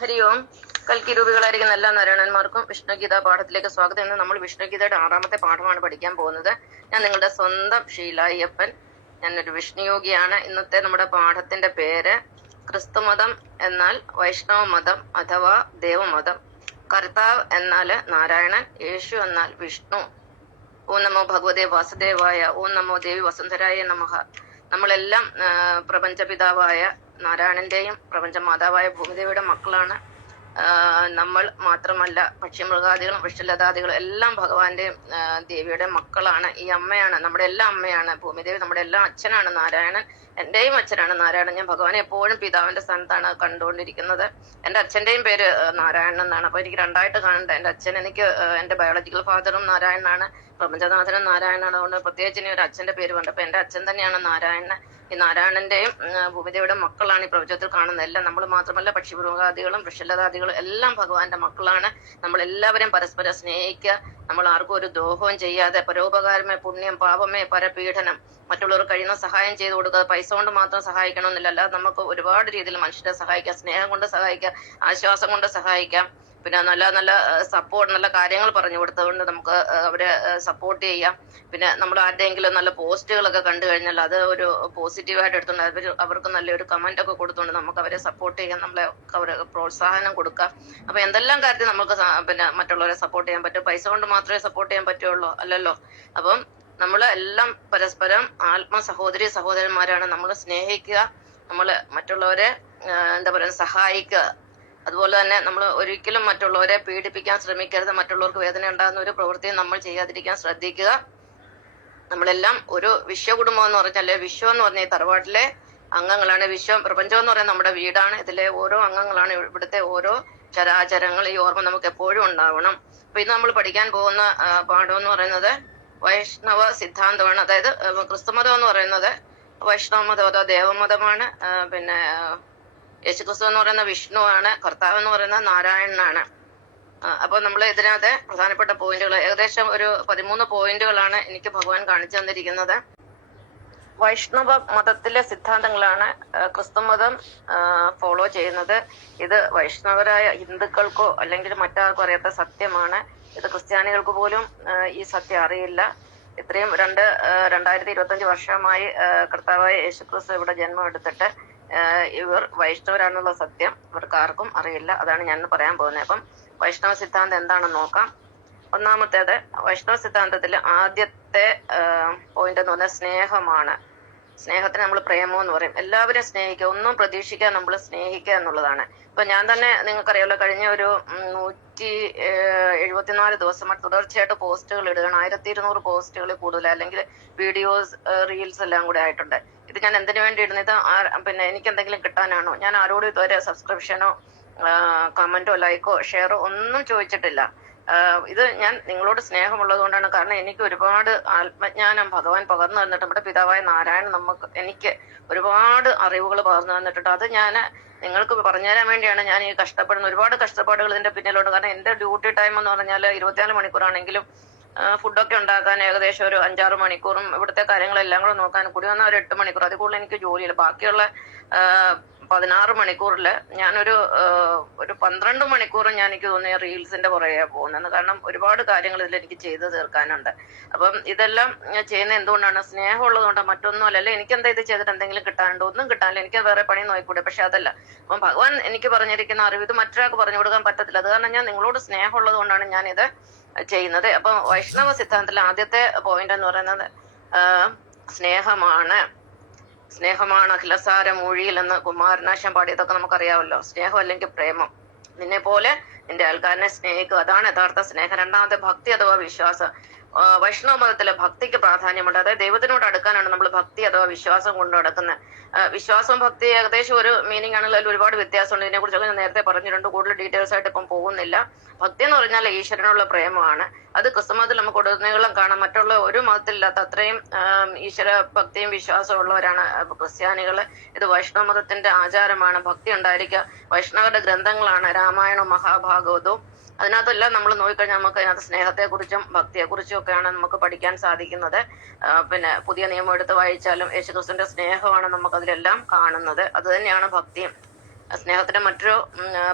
ഹരി ഓം. കൽക്കിരൂപികളായിരിക്കുന്ന എല്ലാ നാരായണന്മാർക്കും വിഷ്ണുഗീത പാഠത്തിലേക്ക് സ്വാഗതം. ഇന്ന് നമ്മൾ വിഷ്ണുഗീതയുടെ 6ാമത്തെ പാഠമാണ് പഠിക്കാൻ പോകുന്നത്. ഞാൻ നിങ്ങളുടെ സ്വന്തം ഷീലായ്യപ്പൻ. ഞാനൊരു വിഷ്ണുയോഗിയാണ്. ഇന്നത്തെ നമ്മുടെ പാഠത്തിന്റെ പേര് ക്രിസ്തുമതം എന്നാൽ വൈഷ്ണവ മതം അഥവാ ദേവമതം. കർത്താവ് എന്നാൽ നാരായണൻ, യേശു എന്നാൽ വിഷ്ണു. ഓം നമോ ഭഗവതേ വാസുദേവായ, ഓം നമോ ദേവി വസുന്ധരായ നമഃ. നമ്മളെല്ലാം പ്രപഞ്ചപിതാവായ നാരായണന്റെയും പ്രപഞ്ചമാതാവായ ഭൂമിദേവിയുടെ മക്കളാണ്. നമ്മൾ മാത്രമല്ല, പക്ഷിമൃഗാദികളും വൃക്ഷലതാദികളും എല്ലാം ഭഗവാന്റെയും ദേവിയുടെ മക്കളാണ്. ഈ അമ്മയാണ്, നമ്മുടെ എല്ലാ അമ്മയാണ് ഭൂമിദേവി. നമ്മുടെ എല്ലാ അച്ഛനാണ് നാരായണൻ. എന്റെയും അച്ഛനാണ് നാരായണൻ. ഞാൻ ഭഗവാനെ എപ്പോഴും പിതാവിന്റെ സ്ഥാനത്താണ് കണ്ടുകൊണ്ടിരിക്കുന്നത്. എന്റെ അച്ഛന്റെയും പേര് നാരായണൻ എന്നാണ്. അപ്പൊ എനിക്ക് രണ്ടായിട്ട് കാണണ്ട. എന്റെ അച്ഛൻ, എനിക്ക് എന്റെ ബയോളജിക്കൽ ഫാദറും നാരായണനാണ്, പ്രപഞ്ചനാഥനും നാരായണനാണ്. അതുകൊണ്ട് പ്രത്യേകിച്ച് ഇനി ഒരു അച്ഛന്റെ പേര് വേണ്ട. അപ്പൊ എന്റെ അച്ഛൻ തന്നെയാണ് നാരായണൻ. ഈ നാരായണന്റെയും ഭൂമിദേവിയുടെ മക്കളാണ് ഈ പ്രപഞ്ചത്തിൽ കാണുന്നത്. എല്ലാം നമ്മൾ മാത്രമല്ല, പക്ഷിമൃഗാദികളും വൃക്ഷലതാദികളും എല്ലാം ഭഗവാന്റെ മക്കളാണ്. നമ്മൾ എല്ലാവരും പരസ്പരം സ്നേഹിക്കുക. നമ്മൾ ആർക്കും ഒരു ദ്രോഹവും ചെയ്യാതെ, പരോപകാരമേ പുണ്യം, പാപമേ പരപീഡനം, മറ്റുള്ളവർ കഴിയുന്ന സഹായം ചെയ്തു കൊടുക്കുക. പൈസ കൊണ്ട് മാത്രം സഹായിക്കണമെന്നില്ല, അല്ലാതെ നമുക്ക് ഒരുപാട് രീതിയിൽ മനുഷ്യരെ സഹായിക്കാം. സ്നേഹം കൊണ്ട് സഹായിക്കാം, ആശ്വാസം കൊണ്ട് സഹായിക്കാം. പിന്നെ നല്ല നല്ല സപ്പോർട്ട്, നല്ല കാര്യങ്ങൾ പറഞ്ഞു കൊടുത്തതുകൊണ്ട് നമുക്ക് അവരെ സപ്പോർട്ട് ചെയ്യാം. പിന്നെ നമ്മൾ ആരുടെയെങ്കിലും നല്ല പോസ്റ്റുകളൊക്കെ കണ്ടു കഴിഞ്ഞാൽ അത് ഒരു പോസിറ്റീവായിട്ട് എടുത്തുകൊണ്ട് അവർക്ക് നല്ലൊരു കമന്റ് ഒക്കെ കൊടുത്തുകൊണ്ട് നമുക്ക് അവരെ സപ്പോർട്ട് ചെയ്യാം, നമ്മളെ അവരെ പ്രോത്സാഹനം കൊടുക്കാം. അപ്പൊ എന്തെല്ലാം കാര്യത്തിൽ നമുക്ക് പിന്നെ മറ്റുള്ളവരെ സപ്പോർട്ട് ചെയ്യാൻ പറ്റും. പൈസ കൊണ്ട് മാത്രമേ സപ്പോർട്ട് ചെയ്യാൻ പറ്റുള്ളൂ, അല്ലല്ലോ. അപ്പം നമ്മൾ എല്ലാം പരസ്പരം സഹോദരി സഹോദരന്മാരാണ്. നമ്മൾ സ്നേഹിക്കുക, നമ്മൾ മറ്റുള്ളവരെ എന്താ പറയുക, സഹായിക്കുക. അതുപോലെ തന്നെ നമ്മൾ ഒരിക്കലും മറ്റുള്ളവരെ പീഡിപ്പിക്കാൻ ശ്രമിക്കരുത്. മറ്റുള്ളവർക്ക് വേദന ഉണ്ടാകുന്ന ഒരു പ്രവൃത്തിയും നമ്മൾ ചെയ്യാതിരിക്കാൻ ശ്രദ്ധിക്കുക. നമ്മളെല്ലാം ഒരു വിശ്വകുടുംബം എന്ന് പറഞ്ഞാൽ, വിശ്വം എന്ന് പറഞ്ഞ ഈ തറവാട്ടിലെ അംഗങ്ങളാണ്. വിശ്വം, പ്രപഞ്ചം എന്ന് പറയുന്നത് നമ്മുടെ വീടാണ്. ഇതിലെ ഓരോ അംഗങ്ങളാണ് ഇവിടുത്തെ ഓരോ ചരാചരങ്ങൾ. ഈ ഓർമ്മ നമുക്ക് എപ്പോഴും ഉണ്ടാവണം. അപ്പൊ ഇത് നമ്മൾ പഠിക്കാൻ പോകുന്ന പാഠം എന്ന് പറയുന്നത് വൈഷ്ണവ സിദ്ധാന്തമാണ്. അതായത് ക്രിസ്തുമതം എന്ന് പറയുന്നത് വൈഷ്ണവ മതം അതോ ദേവമതമാണ്. പിന്നെ യേശുക്രിസ്തു എന്ന് പറയുന്ന വിഷ്ണുവാണ്. കർത്താവ് എന്ന് പറയുന്നത് നാരായണനാണ്. അപ്പൊ നമ്മൾ ഇതിനകത്ത് പ്രധാനപ്പെട്ട പോയിന്റുകൾ, ഏകദേശം ഒരു 13 പോയിന്റുകളാണ് എനിക്ക് ഭഗവാൻ കാണിച്ചു തന്നിരിക്കുന്നത്. വൈഷ്ണവ മതത്തിലെ സിദ്ധാന്തങ്ങളാണ് ക്രിസ്തുമതം ഫോളോ ചെയ്യുന്നത്. ഇത് വൈഷ്ണവരായ ഹിന്ദുക്കൾക്കോ അല്ലെങ്കിൽ മറ്റാർക്കോ അറിയാത്ത സത്യമാണ്. ഇത് ക്രിസ്ത്യാനികൾക്ക് പോലും ഈ സത്യം അറിയില്ല. ഇത്രയും 2025 വർഷമായി കർത്താവായ യേശുക്രിസ്തു ഇവിടെ ജന്മം എടുത്തിട്ട് ഇവർ വൈഷ്ണവരാണെന്നുള്ള സത്യം ഇവർക്ക് ആർക്കും അറിയില്ല. അതാണ് ഞാൻ പറയാൻ പോകുന്നത്. അപ്പം വൈഷ്ണവ സിദ്ധാന്തം എന്താണെന്ന് നോക്കാം. ഒന്നാമത്തേത്, വൈഷ്ണവ സിദ്ധാന്തത്തിൽ ആദ്യത്തെ പോയിന്റ് എന്ന് പറഞ്ഞാൽ സ്നേഹമാണ്. സ്നേഹത്തിന് നമ്മൾ പ്രേമം എന്ന് പറയും. എല്ലാവരും സ്നേഹിക്കുക, ഒന്നും പ്രതീക്ഷിക്കാൻ നമ്മൾ സ്നേഹിക്കുക എന്നുള്ളതാണ്. ഇപ്പൊ ഞാൻ തന്നെ നിങ്ങൾക്കറിയാലോ, കഴിഞ്ഞ ഒരു 174 ദിവസമായിട്ട് തുടർച്ചയായിട്ട് പോസ്റ്റുകൾ ഇടുകയാണ്. 1200 പോസ്റ്റുകളിൽ കൂടുതൽ, അല്ലെങ്കിൽ വീഡിയോസ്, റീൽസ് എല്ലാം കൂടെ ആയിട്ടുണ്ട്. ഇത് ഞാൻ എന്തിനു വേണ്ടി ഇടുന്നത്? പിന്നെ എനിക്ക് എന്തെങ്കിലും കിട്ടാനാണോ? ഞാൻ ആരോടും ഇതുവരെ സബ്സ്ക്രിപ്ഷനോ കമന്റോ ലൈക്കോ ഷെയറോ ഒന്നും ചോദിച്ചിട്ടില്ല. ഇത് ഞാൻ നിങ്ങളോട് സ്നേഹമുള്ളത് കൊണ്ടാണ്. കാരണം എനിക്ക് ഒരുപാട് ആത്മജ്ഞാനം ഭഗവാൻ പകർന്നു തന്നിട്ട്, നമ്മുടെ പിതാവായ നാരായണൻ എനിക്ക് ഒരുപാട് അറിവുകൾ പകർന്നു തന്നിട്ടുണ്ട്. അത് ഞാൻ നിങ്ങൾക്ക് പറഞ്ഞു തരാൻ വേണ്ടിയാണ് ഞാൻ ഈ കഷ്ടപ്പെടുന്ന. ഒരുപാട് കഷ്ടപ്പാടുകൾ ഇതിന്റെ പിന്നിലുണ്ട്. കാരണം എന്റെ ഡ്യൂട്ടി ടൈം എന്ന് പറഞ്ഞാൽ 24 മണിക്കൂറാണെങ്കിലും ഫുഡൊക്കെ ഉണ്ടാക്കാൻ ഏകദേശം ഒരു 5-6 മണിക്കൂറും, ഇവിടുത്തെ കാര്യങ്ങളെല്ലാം കൂടെ നോക്കാൻ കൂടി വന്നാൽ ഒരു 8 മണിക്കൂർ. അതിൽ കൂടുതൽ എനിക്ക് ജോലിയില്ല. ബാക്കിയുള്ള 16 മണിക്കൂറിൽ ഞാനൊരു 12 മണിക്കൂറും എനിക്ക് തോന്നിയ റീൽസിന്റെ പുറകെ പോകുന്നത്. കാരണം ഒരുപാട് കാര്യങ്ങൾ ഇതിൽ എനിക്ക് ചെയ്തു തീർക്കാനുണ്ട്. അപ്പം ഇതെല്ലാം ചെയ്യുന്ന എന്തുകൊണ്ടാണ്? സ്നേഹമുള്ളത് കൊണ്ടാണ്, മറ്റൊന്നുമല്ല. അല്ലെ എനിക്ക് എന്താ ഇത് ചെയ്തിട്ട് എന്തെങ്കിലും കിട്ടാനുണ്ടോ? ഒന്നും കിട്ടാനില്ല. എനിക്ക് വേറെ പണി നോക്കിക്കൂടെ. പക്ഷെ അതല്ല. അപ്പം ഭഗവാൻ എനിക്ക് പറഞ്ഞിരിക്കുന്ന അറിവ് ഇത് മറ്റൊരാൾക്ക് പറഞ്ഞു കൊടുക്കാൻ പറ്റത്തില്ല. അത് കാരണം ഞാൻ നിങ്ങളോട് സ്നേഹമുള്ളത് കൊണ്ടാണ് ഞാനിത് ചെയ്യുന്നത്. അപ്പൊ വൈഷ്ണവ സിദ്ധാന്തത്തിലെ ആദ്യത്തെ പോയിന്റ് എന്ന് പറയുന്നത് സ്നേഹമാണ്. സ്നേഹമാണ് അഖിലസാര മൊഴിയിൽ എന്ന് കുമാരനാശം പാടിയതൊക്കെ നമുക്കറിയാമല്ലോ. സ്നേഹം അല്ലെങ്കിൽ പ്രേമം. നിന്നെ പോലെ നിന്റെ ആൾക്കാരനെ സ്നേഹിക്കുക, അതാണ് യഥാർത്ഥ സ്നേഹം. രണ്ടാമത്തെ ഭക്തി അഥവാ വിശ്വാസം. വൈഷ്ണവ മതത്തിലെ ഭക്തിക്ക് പ്രാധാന്യമുണ്ട്. അതായത് ദൈവത്തിനോട് അടുക്കാനാണ് നമ്മൾ ഭക്തി അഥവാ വിശ്വാസം കൊണ്ട് നടക്കുന്നത്. വിശ്വാസവും ഭക്തി ഏകദേശം ഒരു മീനിങ് ആണെങ്കിൽ അതിൽ ഒരുപാട് വ്യത്യാസമുണ്ട്. ഇതിനെ കുറിച്ചൊക്കെ ഞാൻ നേരത്തെ പറഞ്ഞിട്ടുണ്ട്. കൂടുതൽ ഡീറ്റെയിൽസ് ആയിട്ട് ഇപ്പം പോകുന്നില്ല. ഭക്തി എന്ന് പറഞ്ഞാൽ ഈശ്വരനുള്ള പ്രേമമാണ്. അത് ക്രിസ്തുമതത്തിൽ നമുക്ക് ഉടനീളം കാണാം. മറ്റുള്ള ഒരു മതത്തിലില്ലാത്ത അത്രയും ഈശ്വര ഭക്തിയും വിശ്വാസവും ഉള്ളവരാണ് ക്രിസ്ത്യാനികള്. ഇത് വൈഷ്ണവ മതത്തിന്റെ ആചാരമാണ്. ഭക്തി ഉണ്ടായിരിക്കുക. വൈഷ്ണവരുടെ ഗ്രന്ഥങ്ങളാണ് രാമായണവും മഹാഭാഗവതവും. അതിനകത്തെല്ലാം നമ്മൾ നോക്കിക്കഴിഞ്ഞാൽ നമുക്ക് അതിനകത്ത് സ്നേഹത്തെക്കുറിച്ചും ഭക്തിയെക്കുറിച്ചും ഒക്കെയാണ് നമുക്ക് പഠിക്കാൻ സാധിക്കുന്നത്. പിന്നെ പുതിയ നിയമം എടുത്ത് വായിച്ചാലും യേശുക്രിസ്തുവിന്റെ സ്നേഹമാണ് നമുക്ക് അതിലെല്ലാം കാണുന്നത്. അത് തന്നെയാണ് ഭക്തിയും. സ്നേഹത്തിന്റെ മറ്റൊരു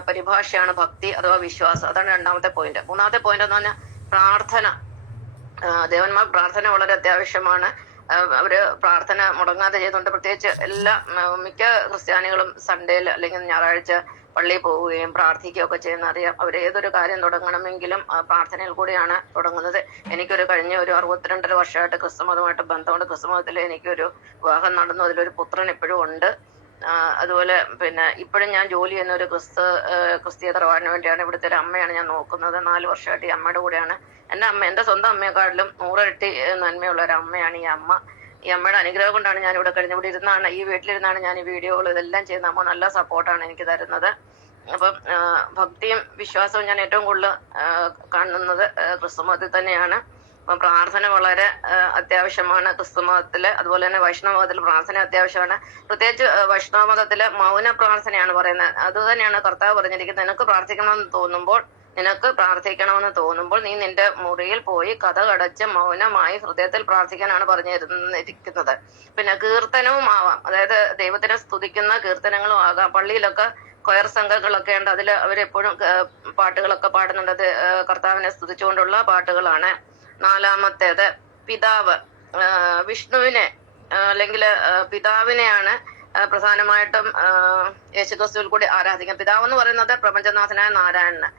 പരിഭാഷയാണ് ഭക്തി അഥവാ വിശ്വാസം. അതാണ് രണ്ടാമത്തെ പോയിന്റ്. മൂന്നാമത്തെ പോയിന്റ് എന്ന് പറഞ്ഞാൽ പ്രാർത്ഥന. ദേവന്മാർ പ്രാർത്ഥന വളരെ അത്യാവശ്യമാണ്. അവര് പ്രാർത്ഥന മുടങ്ങാതെ ചെയ്യുന്നുണ്ട്. പ്രത്യേകിച്ച് മിക്ക ക്രിസ്ത്യാനികളും സൺഡേയിൽ അല്ലെങ്കിൽ ഞായറാഴ്ച പള്ളിയിൽ പോവുകയും പ്രാർത്ഥിക്കുകയൊക്കെ ചെയ്യുന്ന അറിയാം. അവർ ഏതൊരു കാര്യം തുടങ്ങണമെങ്കിലും പ്രാർത്ഥനയിൽ കൂടിയാണ് തുടങ്ങുന്നത്. എനിക്കൊരു കഴിഞ്ഞ ഒരു 62.5 വർഷമായിട്ട് ക്രിസ്തുമതമായിട്ട് ബന്ധമുണ്ട്. ക്രിസ്തുമതത്തിൽ എനിക്കൊരു വിവാഹം നടന്നു. അതിലൊരു പുത്രൻ ഇപ്പോഴും ഉണ്ട്. അതുപോലെ പിന്നെ ഇപ്പോഴും ഞാൻ ജോലി ചെയ്യുന്ന ഒരു ക്രിസ്തീയ തറവാടിന് വേണ്ടിയാണ്. ഇവിടുത്തെ ഒരു അമ്മയാണ് ഞാൻ നോക്കുന്നത്. 4 വർഷമായിട്ട് ഈ അമ്മയുടെ കൂടെയാണ്. എൻ്റെ സ്വന്തം അമ്മയെക്കാട്ടിലും 100 ഇരട്ടി നന്മയുള്ള ഒരു അമ്മയാണ് ഈ അമ്മ. ഈ അമ്മയുടെ അനുഗ്രഹം കൊണ്ടാണ് ഞാൻ ഇവിടെ ഇവിടെ ഇരുന്നാണ്, ഈ വീട്ടിലിരുന്നാണ് ഞാൻ ഈ വീഡിയോകൾ ഇതെല്ലാം ചെയ്യുന്നത്. അമ്മ നല്ല സപ്പോർട്ടാണ് എനിക്ക് തരുന്നത്. അപ്പം ഭക്തിയും വിശ്വാസവും ഞാൻ ഏറ്റവും കൂടുതൽ കാണുന്നത് ക്രിസ്തുമതത്തിൽ തന്നെയാണ്. അപ്പം പ്രാർത്ഥന വളരെ അത്യാവശ്യമാണ് ക്രിസ്തുമതത്തില്. അതുപോലെ തന്നെ വൈഷ്ണവമതത്തിൽ പ്രാർത്ഥന അത്യാവശ്യമാണ്. പ്രത്യേകിച്ച് വൈഷ്ണവമതത്തില് മൗന പ്രാർത്ഥനയാണ് പറയുന്നത്. അത് തന്നെയാണ് കർത്താവ് പറഞ്ഞിരിക്കുന്നത്. നിനക്ക് പ്രാർത്ഥിക്കണമെന്ന് തോന്നുമ്പോൾ നീ നിന്റെ മുറിയിൽ പോയി കതകടച്ച് മൗനമായി ഹൃദയത്തിൽ പ്രാർത്ഥിക്കാനാണ് പറഞ്ഞിരിക്കുന്നത്. പിന്നെ കീർത്തനവും ആവാം, അതായത് ദൈവത്തിനെ സ്തുതിക്കുന്ന കീർത്തനങ്ങളും ആകാം. പള്ളിയിലൊക്കെ കൊയർ സംഘങ്ങളൊക്കെ ഉണ്ട്. അതിൽ അവരെപ്പോഴും പാട്ടുകളൊക്കെ പാടുന്നുണ്ട്. അത് കർത്താവിനെ സ്തുതിച്ചുകൊണ്ടുള്ള പാട്ടുകളാണ്. നാലാമത്തേത് പിതാവ്. വിഷ്ണുവിനെ അല്ലെങ്കിൽ പിതാവിനെയാണ് പ്രധാനമായിട്ടും യേശുക്രിസ്തുവിൽ കൂടി ആരാധിക്കുന്നത്. പിതാവ് എന്ന് പറയുന്നത് പ്രപഞ്ചനാഥനായ നാരായണന്.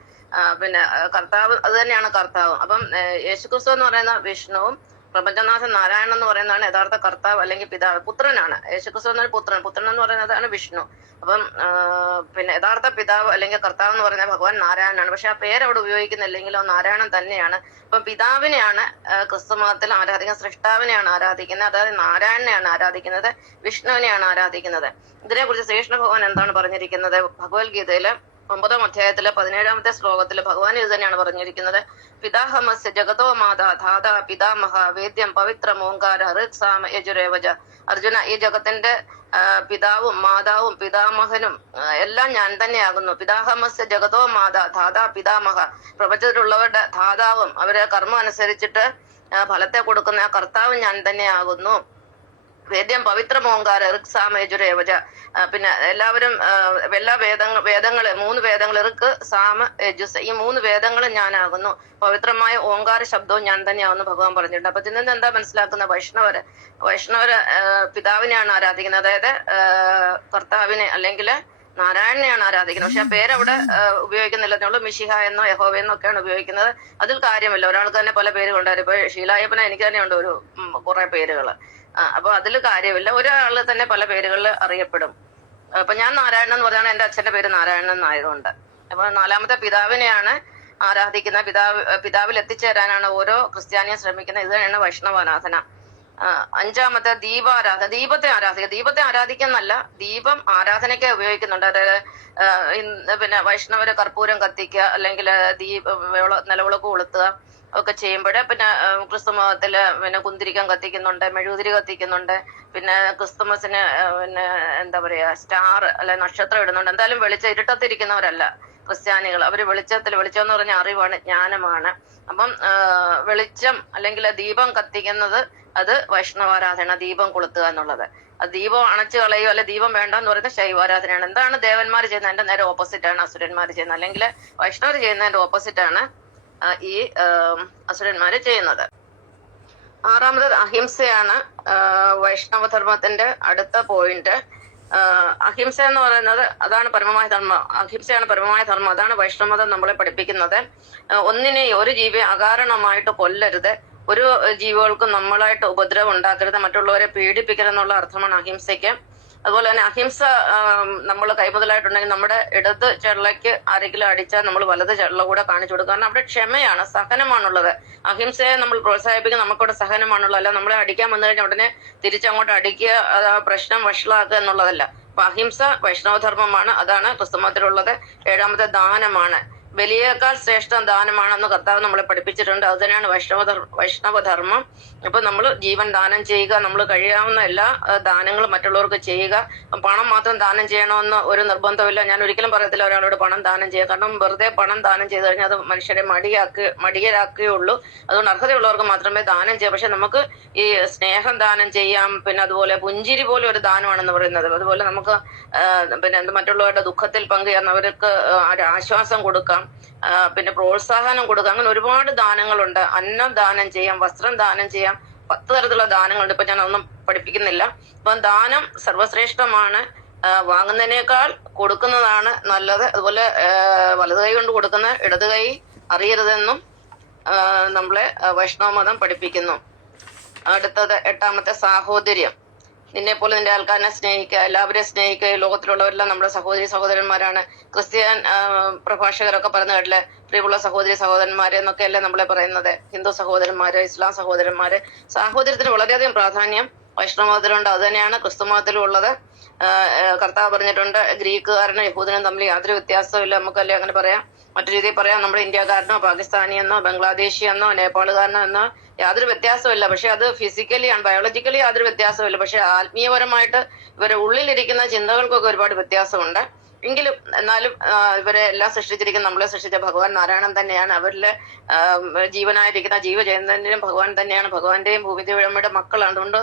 പിന്നെ കർത്താവ് അത് തന്നെയാണ് കർത്താവ്. അപ്പം യേശുക്രിസ്തു എന്ന് പറയുന്ന വിഷ്ണുവും പ്രപഞ്ചനാഥൻ നാരായണൻ എന്ന് പറയുന്നതാണ് യഥാർത്ഥ കർത്താവ് അല്ലെങ്കിൽ പിതാവ്. പുത്രനാണ് യേശുക്രിസ്തു എന്നൊരു പുത്രൻ എന്ന് പറയുന്നതാണ് വിഷ്ണു. അപ്പം പിന്നെ യഥാർത്ഥ പിതാവ് അല്ലെങ്കിൽ കർത്താവ് എന്ന് പറയുന്നത് ഭഗവാൻ നാരായണനാണ്. പക്ഷെ ആ പേര് അവിടെ ഉപയോഗിക്കുന്നില്ലെങ്കിലും നാരായണൻ തന്നെയാണ്. അപ്പം പിതാവിനെയാണ് ക്രിസ്തുമതത്തിൽ ആരാധിക്കുന്നത്, സൃഷ്ടാവിനെയാണ് ആരാധിക്കുന്നത്, അതായത് നാരായണനെയാണ് ആരാധിക്കുന്നത്, വിഷ്ണുവിനെയാണ് ആരാധിക്കുന്നത്. ഇതിനെക്കുറിച്ച് ശ്രീകൃഷ്ണ ഭഗവാൻ എന്താണ് പറഞ്ഞിരിക്കുന്നത്? ഭഗവത്ഗീതയില് 9-ാം അധ്യായത്തിലെ 17-ാമത്തെ ശ്ലോകത്തിൽ ഭഗവാൻ ഇത് തന്നെയാണ് പറഞ്ഞിരിക്കുന്നത്. പിതാഹമസ്യ ജഗതോ മാതാ ധാതാ പിതാമഹ വേദ്യം പവിത്രം ഓങ്കാര ഋക് സാമ യജുരേവജ. അർജുന, ഈ ജഗത്തിന്റെ പിതാവും മാതാവും പിതാമഹനും എല്ലാം ഞാൻ തന്നെയാകുന്നു. പിതാഹമസ്യ ജഗതോ മാതാ ധാതാ പിതാമഹ. പ്രപഞ്ചത്തിലുള്ളവരുടെ ധാതാവും അവരെ കർമ്മം അനുസരിച്ചിട്ട് ഫലത്തെ കൊടുക്കുന്ന ആ കർത്താവ് ഞാൻ തന്നെയാകുന്നു. വേദ്യം പവിത്ര ഓങ്കാര ഋക് സാമ യജുരേവജ. പിന്നെ എല്ലാവരും എല്ലാ വേദങ്ങള് 3 വേദങ്ങൾ ഋക് സാമ യജുസ്, ഈ 3 വേദങ്ങളും ഞാനാകുന്നു. പവിത്രമായ ഓങ്കാര ശബ്ദവും ഞാൻ തന്നെയാവുന്നു ഭഗവാൻ പറഞ്ഞിട്ടുണ്ട്. അപ്പൊ ഇതിൽ നിന്ന് എന്താ മനസ്സിലാക്കുന്നത്? വൈഷ്ണവര് പിതാവിനെയാണ് ആരാധിക്കുന്നത്, അതായത് കർത്താവിനെ അല്ലെങ്കിൽ നാരായണനെയാണ് ആരാധിക്കുന്നത്. പക്ഷെ ആ പേരവിടെ ഉപയോഗിക്കുന്നില്ല. മിശിഹ എന്നോ യഹോവ എന്നോ ഒക്കെയാണ് ഉപയോഗിക്കുന്നത്. അതിൽ കാര്യമില്ല. ഒരാൾക്ക് തന്നെ പല പേരുകളുണ്ടായിരുന്നു. ഇപ്പൊ ഷീലായപ്പന എനിക്ക് തന്നെ ഉണ്ട് കുറെ പേരുകൾ. അപ്പൊ അതിൽ കാര്യമില്ല. ഒരാള് തന്നെ പല പേരുകളിൽ അറിയപ്പെടും. അപ്പൊ ഞാൻ നാരായണൻ എന്ന് പറഞ്ഞാണ് എന്റെ അച്ഛന്റെ പേര് നാരായണൻ എന്നായതുകൊണ്ട്. അപ്പൊ 4-ാമത്തെ പിതാവിനെയാണ് ആരാധിക്കുന്ന. പിതാവിൽ എത്തിച്ചേരാനാണ് ഓരോ ക്രിസ്ത്യാനിയും ശ്രമിക്കുന്നത്. ഇത് തന്നെയാണ് വൈഷ്ണവാരാധന. 5-ാമത്തെ ദീപാരാധന. ദീപത്തെ ആരാധിക്കുന്നല്ല, ദീപം ആരാധനയ്ക്ക് ഉപയോഗിക്കുന്നുണ്ട്. അതായത് പിന്നെ വൈഷ്ണവര് കർപ്പൂരം കത്തിക്കുക അല്ലെങ്കിൽ നിലവിളക്ക് കൊളുത്തുക ഒക്കെ ചെയ്യുമ്പോഴേ. പിന്നെ ക്രിസ്തുമതത്തില് പിന്നെ കുന്തിരിക്കം കത്തിക്കുന്നുണ്ട്, മെഴുകുതിരി കത്തിക്കുന്നുണ്ട്. പിന്നെ ക്രിസ്തുമസിന് പിന്നെ എന്താ പറയാ സ്റ്റാർ അല്ലെ നക്ഷത്രം ഇടുന്നുണ്ട്. എന്തായാലും ഇരുട്ടത്തിരിക്കുന്നവരല്ല ക്രിസ്ത്യാനികൾ. അവര് വെളിച്ചം എന്ന് പറഞ്ഞ അറിവാണ്, ജ്ഞാനമാണ്. അപ്പം വെളിച്ചം അല്ലെങ്കിൽ ദീപം കത്തിക്കുന്നത് അത് വൈഷ്ണവാരാധന, ദീപം കൊളുത്തുക എന്നുള്ളത്. അത് ദീപം അണച്ചു കളയോ അല്ലെ ദീപം വേണ്ടെന്ന് പറയുന്നത് ശൈവാരാധനയാണ്. എന്താണ് ദേവന്മാർ ചെയ്യുന്നത്? അതിന്റെ നേരെ ഓപ്പോസിറ്റ് ആണ് അസുരന്മാർ ചെയ്യുന്നത്, അല്ലെങ്കിൽ വൈഷ്ണവർ ചെയ്യുന്നതിന്റെ ഓപ്പോസിറ്റ് ആണ് ഈ അസുരന്മാര് ചെയ്യുന്നത്. 6-ാമത് അഹിംസയാണ് വൈഷ്ണവധർമ്മത്തിന്റെ അടുത്ത പോയിന്റ്. അഹിംസ എന്ന് പറയുന്നത് അതാണ് പരമമായ ധർമ്മം. അഹിംസയാണ് പരമമായ ധർമ്മം. അതാണ് വൈഷ്ണവമതം നമ്മളെ പഠിപ്പിക്കുന്നത്. ഒരു ജീവിയെ അകാരണമായിട്ട് കൊല്ലരുത്, ഒരു ജീവികൾക്കും നമ്മളായിട്ട് ഉപദ്രവം ഉണ്ടാക്കരുത്, മറ്റുള്ളവരെ പീഡിപ്പിക്കരുതെന്നുള്ള അർത്ഥമാണ് അഹിംസയ്ക്ക്. അതുപോലെ തന്നെ അഹിംസ നമ്മൾ കൈമുതലായിട്ടുണ്ടെങ്കിൽ നമ്മുടെ ഇടത് ചെള്ളയ്ക്ക് ആരെങ്കിലും അടിച്ചാൽ നമ്മൾ വലത് ചെള്ള കൂടെ കാണിച്ചു കൊടുക്കുക. കാരണം അവിടെ ക്ഷമയാണ്, സഹനമാണുള്ളത്. അഹിംസയെ നമ്മൾ പ്രോത്സാഹിപ്പിക്കുക, നമുക്കവിടെ സഹനമാണുള്ളത്. അല്ല നമ്മളെ അടിക്കാൻ വന്നു കഴിഞ്ഞാൽ ഉടനെ തിരിച്ചങ്ങോട്ട് അടിക്കുക, പ്രശ്നം വഷളാക്കുക എന്നുള്ളതല്ല. അപ്പൊ അഹിംസ വൈഷ്ണവധർമ്മമാണ്. അതാണ് ക്രിസ്തുമതത്തിലുള്ളത്. 7-ാമത്തെ ദാനമാണ്. ബലിയേക്കാൾ ശ്രേഷ്ഠ ദാനമാണെന്ന് കർത്താവ് നമ്മളെ പഠിപ്പിച്ചിട്ടുണ്ട്. അത് തന്നെയാണ് വൈഷ്ണവധർമ്മം. അപ്പൊ നമ്മൾ ജീവൻ ദാനം ചെയ്യുക, നമ്മൾ കഴിയാവുന്ന എല്ലാ ദാനങ്ങളും മറ്റുള്ളവർക്ക് ചെയ്യുക. പണം മാത്രം ദാനം ചെയ്യണമെന്ന് ഒരു നിർബന്ധമില്ല. ഞാൻ ഒരിക്കലും പറയത്തില്ല ഒരാളോട് പണം ദാനം ചെയ്യുക. കാരണം വെറുതെ പണം ദാനം ചെയ്ത് കഴിഞ്ഞാൽ അത് മനുഷ്യരെ മടിയരാക്കുകയുള്ളൂ. അതുകൊണ്ട് അർഹതയുള്ളവർക്ക് മാത്രമേ ദാനം ചെയ്യാം. പക്ഷെ നമുക്ക് ഈ സ്നേഹം ദാനം ചെയ്യാം. പിന്നെ അതുപോലെ പുഞ്ചിരി പോലെ ഒരു ദാനമാണെന്ന് പറയുന്നത്. അതുപോലെ നമുക്ക് പിന്നെ മറ്റുള്ളവരുടെ ദുഃഖത്തിൽ പങ്കുചേർന്ന് അവർക്ക് ഒരു ആശ്വാസം കൊടുക്കാം, പിന്നെ പ്രോത്സാഹനം കൊടുക്കുക. അങ്ങനെ ഒരുപാട് ദാനങ്ങളുണ്ട്. അന്നം ദാനം ചെയ്യാം, വസ്ത്രം ദാനം ചെയ്യാം, 10 തരത്തിലുള്ള ദാനങ്ങളുണ്ട്. ഇപ്പൊ ഞാൻ ഒന്നും പഠിപ്പിക്കുന്നില്ല. അപ്പൊ ദാനം സർവശ്രേഷ്ഠമാണ്. വാങ്ങുന്നതിനേക്കാൾ കൊടുക്കുന്നതാണ് നല്ലത്. അതുപോലെ വലത് കൈ കൊണ്ട് കൊടുക്കുന്ന ഇടത് കൈ അറിയരുതെന്നും നമ്മളെ വൈഷ്ണവ മതം പഠിപ്പിക്കുന്നു. അടുത്തത് 8ാമത്തെ സാഹോദര്യം. നിന്നെ പോലെ നിന്റെ ആൾക്കാരനെ സ്നേഹിക്കുക, എല്ലാവരെയും സ്നേഹിക്കുക. ലോകത്തിലുള്ളവരെല്ലാം നമ്മുടെ സഹോദരന്മാരാണ്. ക്രിസ്ത്യൻ പ്രഭാഷകരൊക്കെ പറഞ്ഞു കേട്ടില്ലേ, പ്രിയമുള്ള സഹോദരന്മാരെ എന്നൊക്കെ അല്ലേ നമ്മളെ പറയുന്നത്. ഹിന്ദു സഹോദരന്മാര്, ഇസ്ലാം സഹോദരന്മാര്. സാഹോദര്യത്തിന് വളരെയധികം പ്രാധാന്യം വൈഷ്ണവമതത്തിലുണ്ട്. അത് തന്നെയാണ് ക്രിസ്തു മതത്തിലും ഉള്ളത്. കർത്താവ് പറഞ്ഞിട്ടുണ്ട്, ഗ്രീക്കുകാരനും യഹൂദനും തമ്മിൽ യാതൊരു വ്യത്യാസവും ഇല്ല. നമുക്കല്ലേ അങ്ങനെ പറയാം. മറ്റു രീതിയിൽ പറയാം, നമ്മുടെ ഇന്ത്യക്കാരനോ പാകിസ്ഥാനിയെന്നോ ബംഗ്ലാദേശിയെന്നോ നേപ്പാളുകാരനോ എന്നോ യാതൊരു വ്യത്യാസമില്ല. പക്ഷെ അത് ഫിസിക്കലി ആണ്, ബയോളജിക്കലി യാതൊരു വ്യത്യാസമില്ല. പക്ഷെ ആത്മീയപരമായിട്ട് ഇവരെ ഉള്ളിലിരിക്കുന്ന ചിന്തകൾക്കൊക്കെ ഒരുപാട് വ്യത്യാസമുണ്ട്. എന്നാലും ഇവരെ എല്ലാം സൃഷ്ടിച്ചിരിക്കുന്ന, നമ്മളെ സൃഷ്ടിച്ച ഭഗവാൻ നാരായണൻ തന്നെയാണ്. അവരിലെ ജീവനായിരിക്കുന്ന ജീവചൈതന്യം ഭഗവാൻ തന്നെയാണ്. ഭഗവാന്റെയും ഭൂമിദേവിയുടെ മക്കളാണ്. അതുകൊണ്ട്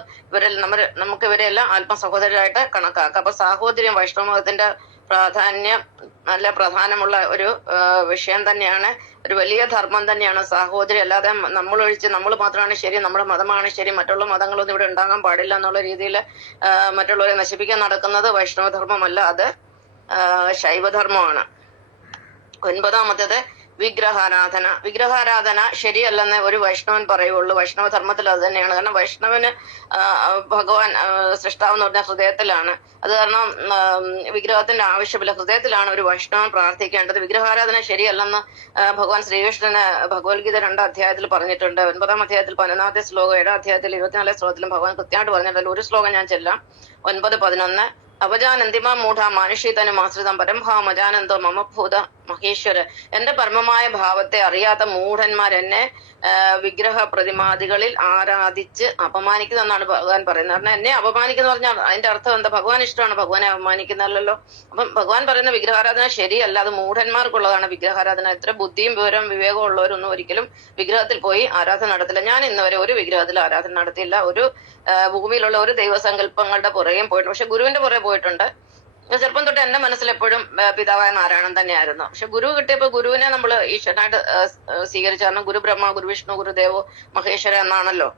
നമുക്ക് ഇവരെ എല്ലാം ആത്മസഹോദരരായിട്ട് കണക്കാക്കാം. അപ്പൊ സാഹോദര്യം വൈഷ്ണവ മതത്തിന്റെ നല്ല പ്രധാനമുള്ള ഒരു വിഷയം തന്നെയാണ്. ഒരു വലിയ ധർമ്മം തന്നെയാണ് സാഹോദര്യം. അല്ലാതെ നമ്മൾ മാത്രമാണ് ശരി, നമ്മുടെ മതമാണ് ശരി, മറ്റുള്ള മതങ്ങളൊന്നും ഇവിടെ ഉണ്ടാകാൻ പാടില്ല എന്നുള്ള രീതിയിൽ മറ്റുള്ളവരെ നശിപ്പിക്കാൻ നടക്കുന്നത് വൈഷ്ണവധർമ്മമല്ല, അത് ശൈവധർമ്മമാണ്. 9ാമത്തേത് വിഗ്രഹാരാധന ശരിയല്ലെന്ന് ഒരു വൈഷ്ണവൻ പറയുള്ളൂ. വൈഷ്ണവ ധർമ്മത്തിൽ അത് തന്നെയാണ്. കാരണം വൈഷ്ണവന് ഭഗവാൻ സൃഷ്ടാവെന്ന് പറഞ്ഞ ഹൃദയത്തിലാണ്. അത് കാരണം വിഗ്രഹത്തിന്റെ ആവശ്യമില്ല. ഹൃദയത്തിലാണ് ഒരു വൈഷ്ണവൻ പ്രാർത്ഥിക്കേണ്ടത്. വിഗ്രഹാരാധന ശരിയല്ലെന്ന് ഭഗവാൻ ശ്രീകൃഷ്ണന് ഭഗവത്ഗീത 2ാം അധ്യായത്തിൽ പറഞ്ഞിട്ടുണ്ട്. 9ാം അധ്യായത്തിൽ 11ാമത്തെ ശ്ലോകം, 7ാം അധ്യായത്തിൽ 24 ശ്ലോകത്തിലും ഭഗവാൻ കൃത്യമായിട്ട് പറഞ്ഞിട്ടുണ്ട്. ഒരു ശ്ലോകം ഞാൻ ചെല്ലാം. 9-11 അവജാനന്തിമാ മൂഢ മാനുഷീതനുമാശ്രിതം പരംഭാവമജാനന്ദോ മമഭൂത മഹേശ്വര. എന്റെ പരമമായ ഭാവത്തെ അറിയാത്ത മൂഢന്മാർ എന്നെ വിഗ്രഹ പ്രതിമാദികളിൽ ആരാധിച്ച് അപമാനിക്കുന്നു എന്നാണ് ഭഗവാൻ പറയുന്നത്. കാരണം എന്നെ അപമാനിക്കുന്ന പറഞ്ഞാൽ അതിന്റെ അർത്ഥം എന്താ? ഭഗവാൻ ഇഷ്ടമാണ്, ഭഗവാനെ അപമാനിക്കുന്നല്ലോ. അപ്പം ഭഗവാൻ പറയുന്ന വിഗ്രഹാരാധന ശരിയല്ല, അത് മൂഢന്മാർക്കുള്ളതാണ് വിഗ്രഹാരാധന. എത്ര ബുദ്ധിയും വിവരവും വിവേകവും ഉള്ളവരൊന്നും ഒരിക്കലും വിഗ്രഹത്തിൽ പോയി ആരാധന നടത്തില്ല. ഞാൻ ഇന്നുവരെ ഒരു വിഗ്രഹത്തിൽ ആരാധന നടത്തിയില്ല. ഒരു ഭൂമിയിലുള്ള ഒരു ദൈവസങ്കല്പങ്ങളുടെ പുറകെയും പോയിട്ടുണ്ട്. പക്ഷെ ഗുരുവിന്റെ പുറകെ പോയിട്ടുണ്ട്. ചെറുപ്പം തൊട്ട് എന്റെ മനസ്സിൽ എപ്പോഴും പിതാവായ നാരായണൻ തന്നെയായിരുന്നു. പക്ഷെ ഗുരു കിട്ടിയപ്പോ ഗുരുവിനെ നമ്മൾ ഈശ്വരനായിട്ട് സ്വീകരിച്ചു. കാരണം ഗുരു ബ്രഹ്മ, ഗുരു വിഷ്ണു, ഗുരുദേവോ മഹേശ്വര എന്നാണല്ലോ.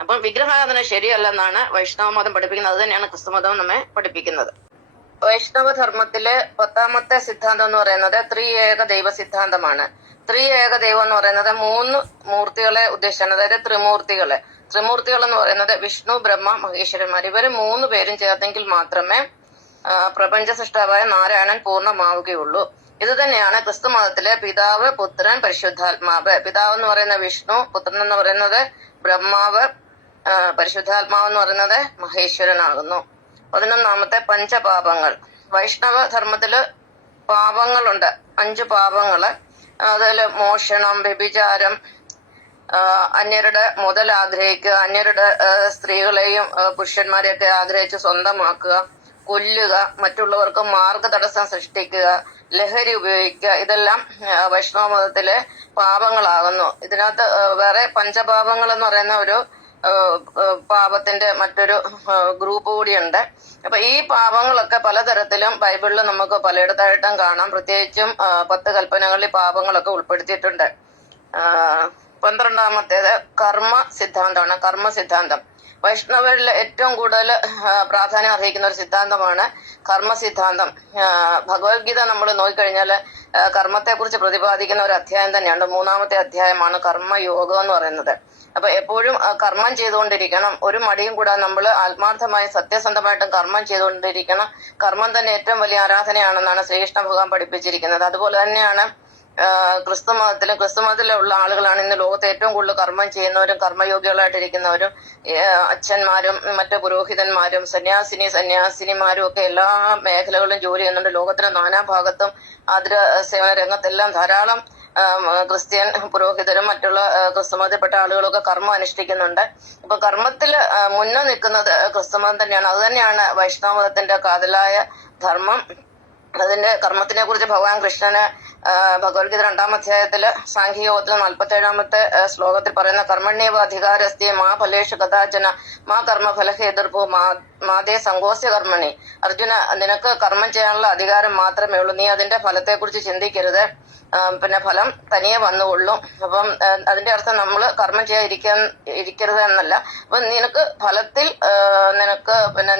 അപ്പം വിഗ്രഹാരാധന ശരിയല്ലെന്നാണ് വൈഷ്ണവ മതം പഠിപ്പിക്കുന്നത്. അത് തന്നെയാണ് ക്രിസ്തുമതം നമ്മെ പഠിപ്പിക്കുന്നത്. വൈഷ്ണവ ധർമ്മത്തിലെ 10ാമത്തെ സിദ്ധാന്തം എന്ന് പറയുന്നത് ത്രിയേക ദൈവ സിദ്ധാന്തമാണ്. ത്രിയേക ദൈവം എന്ന് പറയുന്നത് 3 മൂർത്തികളെ ഉദ്ദേശിച്ചാണ്. അതായത് ത്രിമൂർത്തികൾ എന്ന് പറയുന്നത് വിഷ്ണു, ബ്രഹ്മ, മഹേശ്വരന്മാർ. ഇവര് 3 പേരും ചേർത്തെങ്കിൽ മാത്രമേ പ്രപഞ്ച സൃഷ്ടാവായ നാരായണൻ പൂർണ്ണമാവുകയുള്ളൂ. ഇത് തന്നെയാണ് ക്രിസ്തു മതത്തിലെ പിതാവ്, പുത്രൻ, പരിശുദ്ധാത്മാവ്. പിതാവ് എന്ന് പറയുന്ന വിഷ്ണു, പുത്രൻ എന്ന് പറയുന്നത് ബ്രഹ്മാവ്, പരിശുദ്ധാത്മാവ് എന്ന് പറയുന്നത് മഹേശ്വരനാകുന്നു. 11ാമത്തെ പഞ്ചപാപങ്ങൾ. വൈഷ്ണവ ധർമ്മത്തില് പാപങ്ങളുണ്ട്, 5 പാപങ്ങള്. അതില് മോഷണം, വ്യഭിചാരം, അന്യരുടെ മുതൽ ആഗ്രഹിക്കുക, അന്യരുടെ സ്ത്രീകളെയും പുരുഷന്മാരെയൊക്കെ ആഗ്രഹിച്ച് സ്വന്തമാക്കുക, കൊല്ലുക, മറ്റുള്ളവർക്ക് മാർഗതടസ്സം സൃഷ്ടിക്കുക, ലഹരി ഉപയോഗിക്കുക, ഇതെല്ലാം വൈഷ്ണവ മതത്തിലെ പാപങ്ങളാകുന്നു. ഇതിനകത്ത് വേറെ പഞ്ചപാപങ്ങൾ എന്ന് പറയുന്ന ഒരു പാപത്തിന്റെ മറ്റൊരു ഗ്രൂപ്പ് കൂടിയുണ്ട്. അപ്പൊ ഈ പാപങ്ങളൊക്കെ പലതരത്തിലും ബൈബിളിൽ നമുക്ക് പലയിടത്തായിട്ടും കാണാം. പ്രത്യേകിച്ചും 10 കൽപ്പനകളിൽ പാപങ്ങളൊക്കെ ഉൾപ്പെടുത്തിയിട്ടുണ്ട്. 12ാമത്തേത് കർമ്മ സിദ്ധാന്തമാണ്. കർമ്മ സിദ്ധാന്തം വൈഷ്ണവരിൽ ഏറ്റവും കൂടുതൽ പ്രാധാന്യം അർഹിക്കുന്ന ഒരു സിദ്ധാന്തമാണ് കർമ്മ സിദ്ധാന്തം. ഭഗവത്ഗീത നമ്മൾ നോക്കിക്കഴിഞ്ഞാൽ കർമ്മത്തെ കുറിച്ച് പ്രതിപാദിക്കുന്ന ഒരു അധ്യായം തന്നെയാണ്. 3ാമത്തെ അധ്യായമാണ് കർമ്മയോഗം എന്ന് പറയുന്നത്. അപ്പൊ എപ്പോഴും കർമ്മം ചെയ്തുകൊണ്ടിരിക്കണം, ഒരു മടിയും കൂടാതെ നമ്മൾ ആത്മാർത്ഥമായി സത്യസന്ധമായിട്ടും കർമ്മം ചെയ്തുകൊണ്ടിരിക്കണം. കർമ്മം തന്നെ ഏറ്റവും വലിയ ആരാധനയാണെന്നാണ് ശ്രീകൃഷ്ണ ഭഗവാൻ പഠിപ്പിച്ചിരിക്കുന്നത്. അതുപോലെ തന്നെയാണ് ക്രിസ്തുമതത്തിലുള്ള ആളുകളാണ് ഇന്ന് ലോകത്ത് ഏറ്റവും കൂടുതൽ കർമ്മം ചെയ്യുന്നവരും കർമ്മയോഗികളായിട്ടിരിക്കുന്നവരും. അച്ഛന്മാരും മറ്റു പുരോഹിതന്മാരും സന്യാസിനിമാരും ഒക്കെ എല്ലാ മേഖലകളിലും ജോലി ചെയ്യുന്നുണ്ട്. ലോകത്തിന്റെ നാനാഭാഗത്തും ആതുര സേവന രംഗത്തെല്ലാം ധാരാളം ക്രിസ്ത്യൻ പുരോഹിതരും മറ്റുള്ള ക്രിസ്തുമതത്തിൽപ്പെട്ട ആളുകളൊക്കെ കർമ്മം അനുഷ്ഠിക്കുന്നുണ്ട്. അപ്പൊ കർമ്മത്തിൽ മുന്നേ നിൽക്കുന്നത് ക്രിസ്തുമതം തന്നെയാണ്. അത് തന്നെയാണ് വൈഷ്ണവ മതത്തിന്റെ കാതലായ ധർമ്മം. അതിന്റെ കർമ്മത്തിനെ കുറിച്ച് ഭഗവാൻ കൃഷ്ണന് ഭഗവത്ഗീത 2-ാം അധ്യായത്തില് സാഖ്യയോഗത്തില് 47-ാമത്തെ ശ്ലോകത്തിൽ പറയുന്ന കർമ്മണ്യേവ അധികാരസ്തി മാ ഫലേഷു കഥാചന മാ കർമ്മഫലഹേതുർഭൂ മാതേ സങ്കോസ്യ കർമ്മണി. അർജുന, നിനക്ക് കർമ്മം ചെയ്യാനുള്ള അധികാരം മാത്രമേ ഉള്ളൂ. നീ അതിന്റെ ഫലത്തെക്കുറിച്ച് ചിന്തിക്കരുത്. പിന്നെ ഫലം തനിയെ വന്നുകൊള്ളും. അപ്പം അതിന്റെ അർത്ഥം നമ്മൾ കർമ്മം ഇരിക്കരുത് എന്നല്ല. അപ്പൊ നിനക്ക് ഫലത്തിൽ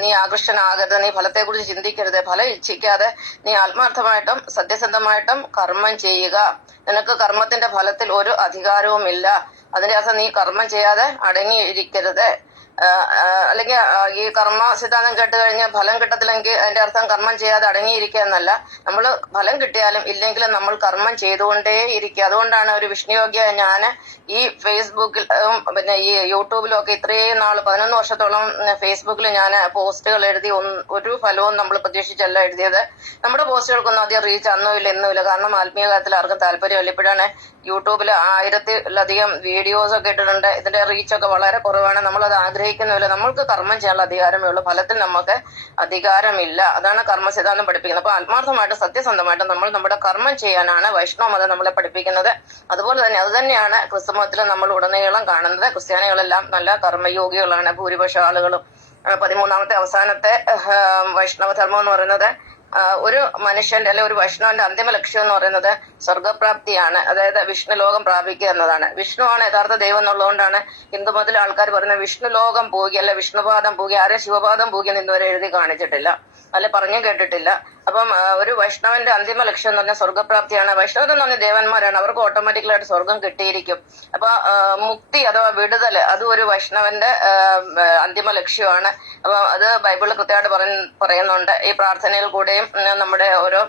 നീ ആകർഷണാകരുത്. നീ ഫലത്തെക്കുറിച്ച് ചിന്തിക്കരുത്. ഫലം ഇച്ഛിക്കാതെ നീ ആത്മാർത്ഥമായിട്ടും സത്യസന്ധമായിട്ടും കർമ്മം ചെയ്യുക. നിനക്ക് കർമ്മത്തിന്റെ ഫലത്തിൽ ഒരു അധികാരവുമില്ല. അതിന്റെ അർത്ഥം നീ കർമ്മം ചെയ്യാതെ അടങ്ങിയിരിക്കരുത്. അല്ലെങ്കിൽ ഈ കർമ്മ സിദ്ധാന്തം കേട്ട് കഴിഞ്ഞ് ഫലം കിട്ടത്തില്ലെങ്കിൽ അതിന്റെ അർത്ഥം കർമ്മം ചെയ്യാതെ അടങ്ങിയിരിക്കുക എന്നല്ല. നമ്മൾ ഫലം കിട്ടിയാലും ഇല്ലെങ്കിലും നമ്മൾ കർമ്മം ചെയ്തുകൊണ്ടേ ഇരിക്കുക. അതുകൊണ്ടാണ് ഒരു വിഷ്ണുയോഗ്യ ഞാൻ ഈ ഫേസ്ബുക്കിലും പിന്നെ ഈ യൂട്യൂബിലും ഒക്കെ ഇത്രയും നാൾ 11 വർഷത്തോളം ഫേസ്ബുക്കിൽ ഞാൻ പോസ്റ്റുകൾ എഴുതി ഒരു ഫലവും നമ്മൾ പ്രതീക്ഷിച്ചല്ല എഴുതിയത്. നമ്മുടെ പോസ്റ്റുകൾക്കൊന്നും അധികം റീച്ച് അന്നും ഇല്ല ഇന്നും ഇല്ല. കാരണം ആത്മീയ കാര്യത്തിൽ ആർക്കും താല്പര്യമില്ല. ഇപ്പോഴാണ് യൂട്യൂബിൽ 1000-ലധികം വീഡിയോസ് ഒക്കെ ഇട്ടിട്ടുണ്ട്. ഇതിന്റെ റീച്ചൊക്കെ വളരെ കുറവാണ്. നമ്മളത് ആഗ്രഹിക്കുന്നില്ല. നമ്മൾക്ക് കർമ്മം ചെയ്യാനുള്ള അധികാരമേ ഉള്ളൂ. ഫലത്തിൽ നമുക്ക് അധികാരമില്ല. അതാണ് കർമ്മസിദ്ധാന്തം പഠിപ്പിക്കുന്നത്. അപ്പൊ ആത്മാർത്ഥമായിട്ട് സത്യസന്ധമായിട്ട് നമ്മൾ നമ്മുടെ കർമ്മം ചെയ്യാനാണ് വൈഷ്ണവ മതം നമ്മളെ പഠിപ്പിക്കുന്നത്. അതുപോലെ തന്നെ അത് തന്നെയാണ് ക്രിസ്തുമതത്തിൽ നമ്മൾ ഉടനീളം കാണുന്നത്. ക്രിസ്ത്യാനികളെല്ലാം നല്ല കർമ്മയോഗികളാണ് ഭൂരിപക്ഷ ആളുകളും. 13-ാമത്തെ അവസാനത്തെ വൈഷ്ണവ ധർമ്മം എന്ന് പറയുന്നത് ഒരു മനുഷ്യന്റെ അല്ലെ ഒരു വൈഷ്ണവന്റെ അന്തിമ ലക്ഷ്യം എന്ന് പറയുന്നത് സ്വർഗപ്രാപ്തിയാണ്. അതായത് വിഷ്ണു ലോകം പ്രാപിക്കുക എന്നതാണ്. വിഷ്ണുവാണ് യഥാർത്ഥ ദൈവം എന്നുള്ളതുകൊണ്ടാണ് ഹിന്ദുമതത്തിലെ ആൾക്കാർ പറയുന്നത് വിഷ്ണു ലോകം പോവുക അല്ലെ വിഷ്ണുപാദം പോവുക. ആരും ശിവപാദം പോവുക ഇന്നുവരെ എഴുതി കാണിച്ചിട്ടില്ല, അല്ലെ പറഞ്ഞു കേട്ടിട്ടില്ല. അപ്പം ഒരു വൈഷ്ണവന്റെ അന്തിമ ലക്ഷ്യം എന്ന് പറഞ്ഞാൽ സ്വർഗപ്രാപ്തിയാണ്. വൈഷ്ണവർ എന്ന് പറഞ്ഞാൽ ദേവന്മാരാണ്. അവർക്ക് ഓട്ടോമാറ്റിക്കലായിട്ട് സ്വർഗം കിട്ടിയിരിക്കും. അപ്പൊ മുക്തി അഥവാ വിടുതല് അതും ഒരു വൈഷ്ണവന്റെ അന്തിമ ലക്ഷ്യമാണ്. അപ്പൊ അത് ബൈബിളിൽ കൃത്യമായിട്ട് പറയുന്നുണ്ട്. ഈ പ്രാർത്ഥനയിൽ കൂടെയും നമ്മുടെ ഓരോ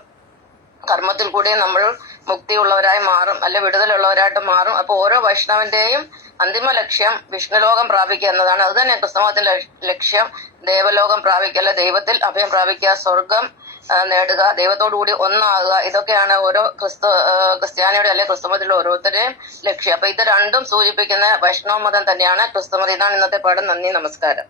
കർമ്മത്തിൽ കൂടെയും നമ്മൾ മുക്തിയുള്ളവരായി മാറും, അല്ലെ വിടുതലുള്ളവരായിട്ട് മാറും. അപ്പൊ ഓരോ വൈഷ്ണവന്റെയും അന്തിമ ലക്ഷ്യം വിഷ്ണുലോകം പ്രാപിക്കുക എന്നതാണ്. അത് തന്നെ ക്രിസ്തുമതത്തിന്റെ ലക്ഷ്യം. ദേവലോകം പ്രാപിക്കുക, അല്ലെ ദൈവത്തിൽ അഭയം പ്രാപിക്കുക, സ്വർഗം നേടുക, ദൈവത്തോടുകൂടി ഒന്നാകുക. ഇതൊക്കെയാണ് ഓരോ ക്രിസ്ത്യാനിയുടെ അല്ലെ ക്രിസ്തുമതത്തിലുള്ള ഓരോരുത്തരുടെയും ലക്ഷ്യം. അപ്പൊ ഇത് രണ്ടും സൂചിപ്പിക്കുന്ന വൈഷ്ണവ മതം തന്നെയാണ് ക്രിസ്തുമതം. ഇതാണ് ഇന്നത്തെ പാഠം. നന്ദി, നമസ്കാരം.